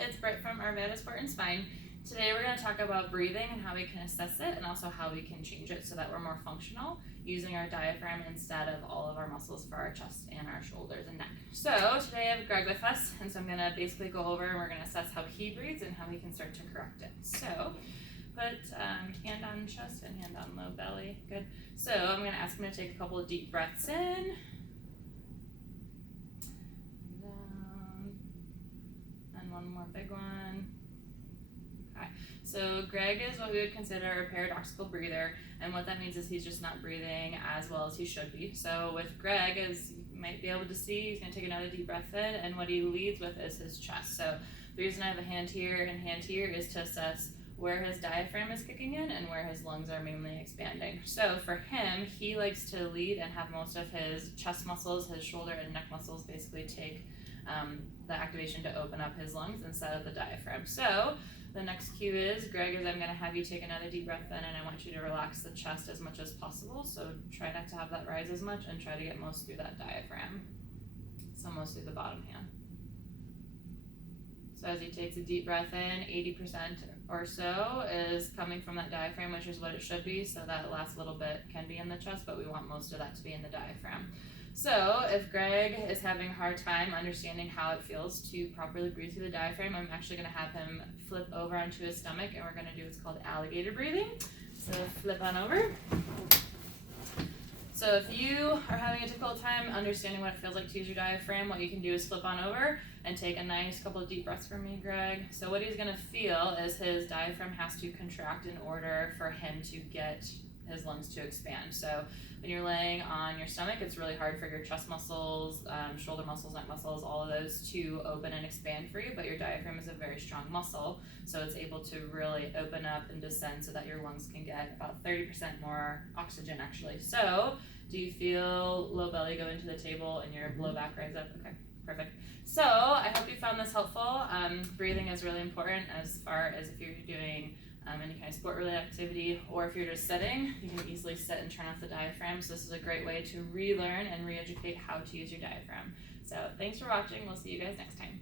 it's Britt from Arvada Sport and Spine. Today we're going to talk about breathing and how we can assess it and also how we can change it so that we're more functional using our diaphragm instead of all of our muscles for our chest and our shoulders and neck. So today I have Greg with us, and so I'm going to basically go over and we're going to assess how he breathes and how we can start to correct it. So put hand on chest and hand on low belly. Good. So I'm going to ask him to take a couple of deep breaths in. One more big one. Okay, so Greg is what we would consider a paradoxical breather, and what that means is he's just not breathing as well as he should be. So with Greg, as you might be able to see, he's going to take another deep breath in, and what he leads with is his chest. So the reason I have a hand here and hand here is to assess where his diaphragm is kicking in and where his lungs are mainly expanding. So for him, he likes to lead and have most of his chest muscles, his shoulder and neck muscles basically take the activation to open up his lungs instead of the diaphragm. So the next cue is, Greg, is I'm going to have you take another deep breath in, and I want you to relax the chest as much as possible. So try not to have that rise as much and try to get most through that diaphragm. So most through the bottom hand. So as he takes a deep breath in, 80% or so is coming from that diaphragm, which is what it should be. So that last little bit can be in the chest, but we want most of that to be in the diaphragm. So if Greg is having a hard time understanding how it feels to properly breathe through the diaphragm, I'm actually going to have him flip over onto his stomach, and we're going to do what's called alligator breathing. So flip on over. So if you are having a difficult time understanding what it feels like to use your diaphragm, what you can do is flip on over and take a nice couple of deep breaths from me, Greg. So what he's going to feel is his diaphragm has to contract in order for him to get his lungs to expand. So when you're laying on your stomach, it's really hard for your chest muscles, shoulder muscles, neck muscles, all of those to open and expand for you, but your diaphragm is a very strong muscle, so it's able to really open up and descend so that your lungs can get about 30% more oxygen actually. So do you feel low belly go into the table and your low back rise up? Okay, perfect. So I hope you found this helpful. Breathing is really important as far as if you're doing any kind of sport-related activity, or if you're just sitting, you can easily sit and turn off the diaphragm. So this is a great way to relearn and re-educate how to use your diaphragm. So thanks for watching. We'll see you guys next time.